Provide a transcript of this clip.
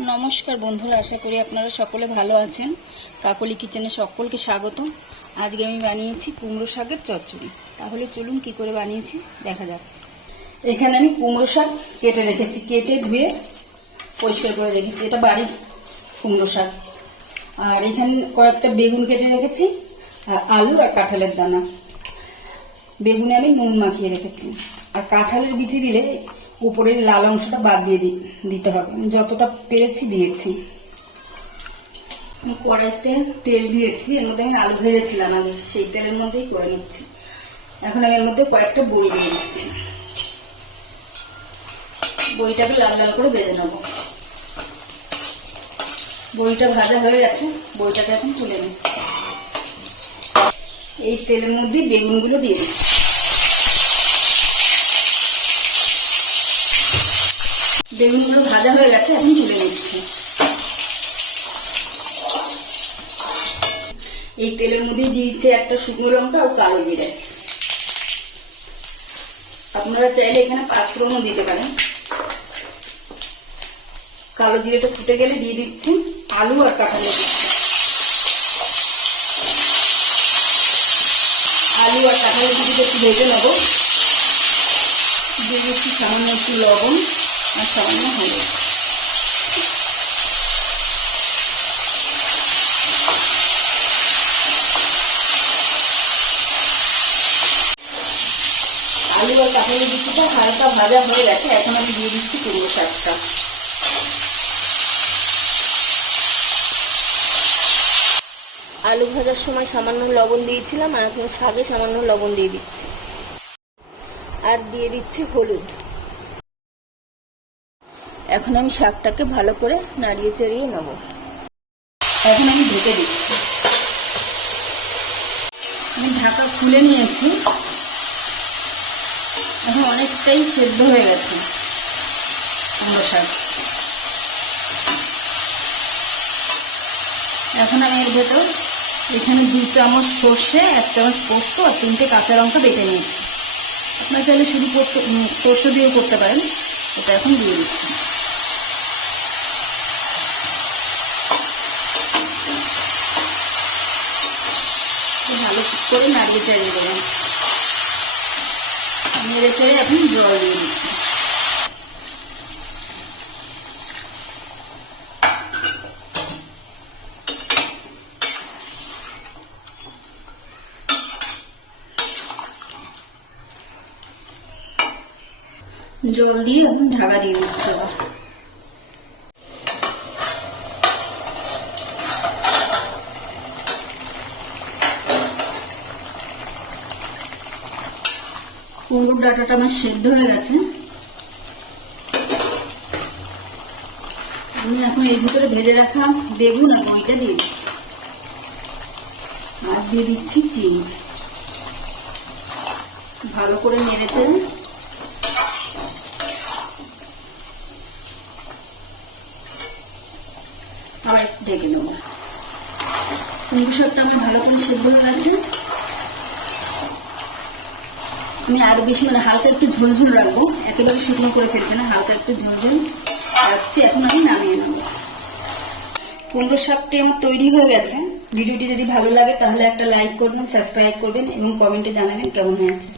নমস্কার বন্ধুরা, আশা করি আপনারা সকলে ভালো আছেন। কাকলি কিচেনে সকলকে স্বাগত আজকে আমি বানিয়েছি কুমড়ো শাকের চচ্চড়ি। তাহলে চলুন কি করে বানিয়েছি, দেখা যাক। এখানে আমি কুমড়ো শাক কেটে রেখেছি, কেটে ধুয়ে পরিষ্কার করে রেখেছি। এটা বাড়ির কুমড়ো শাক। আর এখানে কয়েকটা বেগুন কেটে রেখেছি, আর আলু আর কাঁঠালের দানা। বেগুনে আমি নুন মাখিয়ে রেখেছি। আর কাঁঠালের বিচি দিলে উপরের লাল অংশটা বাদ দিয়ে দিতে হবে। যতটা পেরেছি দিয়েছি। কড়াইতে তেল দিয়েছি, এর মধ্যে আমি আলু ভেজেছিলাম আগে সেই তেলের মধ্যেই করে নিচ্ছি। এখন আমি এর মধ্যে কয়েকটা বই দিয়ে দিচ্ছি। বইটাকে লাল লাল করে বেজে নেব। বইটা ভাজা হয়ে গেছে বইটাকে এখন তুলে নিই এই তেলের মধ্যে বেগুনগুলো দিয়ে দিচ্ছি। বেগুনগুলো ভাজা হয়ে গেছে, এখন তুলে নিচ্ছি। এই তেলের মধ্যে দিয়েছে একটা শুকনো লঙ্কা আর কালো জিরে। আপনারা চাইলে এখানে পাঁচফোড়নও দিতে পারেন। কালো জিরেটা ফুটে গেলে দিয়ে দিচ্ছি আলু আর কাঁঠালের দিচ্ছি আলু আর কাঁঠালের দিকে একটু ভেজে নেব। দিয়ে দিচ্ছি সামান্য একটু লবণ। আর সামান্য হলুদ আলু হালকা ভাজা হয়ে গেছে, এখন আমি দিয়ে দিচ্ছি শাকটা। আলু ভাজার সময় সামান্য লবণ দিয়েছিলাম, আর এখন শাকে সামান্য লবণ দিয়ে দিচ্ছি। আর দিয়ে দিচ্ছি হলুদ। এখন আমি শাকটাকে ভালো করে নাড়িয়ে চাড়িয়ে নেব। এখন আমি ঢেকে দিচ্ছি। আমি ঢাকা খুলে নিয়েছি। এখন অনেকটাই সেদ্ধ হয়ে গেছে শাক। এখন আমি এর ভেতর এখানে দু চামচ সর্ষে, এক চামচ পোস্ত আর তিনটে কাঁচা লঙ্কা বেটে নিয়েছি। আপনারা চাইলে শুধু পোস্ত সর্ষে দিয়েও করতে পারেন। এটা এখন দিয়ে দিচ্ছি। ভালো করে নাড়িয়ে চাড়িয়ে দেবেন। নেড়ে চেড়ে এখন জল দিয়ে দিচ্ছি। জল দিয়ে এখন ঢাকা দিয়ে দিচ্ছি আবার। কুমড়োর ডাটাটা আমার সেদ্ধ হয়ে গেছে। আমি এখন এর ভিতরে ভেজে রাখা বেগুন আর বইটা দিয়ে দিচ্ছি। আর দিয়ে দিচ্ছি চিনি। ভালো করে নেড়ে চেড়ে। আবার একটু ঢেকে নেব। শাকটা আমার ভালো করে সেদ্ধ হয়ে গেছে। আমি আরও বেশি মানে হালকা একটু ঝোলঝোল রাখব। একেবারে শুকনো করে ফেলছি না, হালকা একটু ঝোলঝোল রাখছি। এখন আমি নামিয়ে নেব। কুমড়ো শাকটি আমার তৈরি হয়ে গেছে। ভিডিওটি যদি ভালো লাগে তাহলে একটা লাইক করবেন, সাবস্ক্রাইব করবেন এবং কমেন্টে জানাবেন কেমন হয়েছে।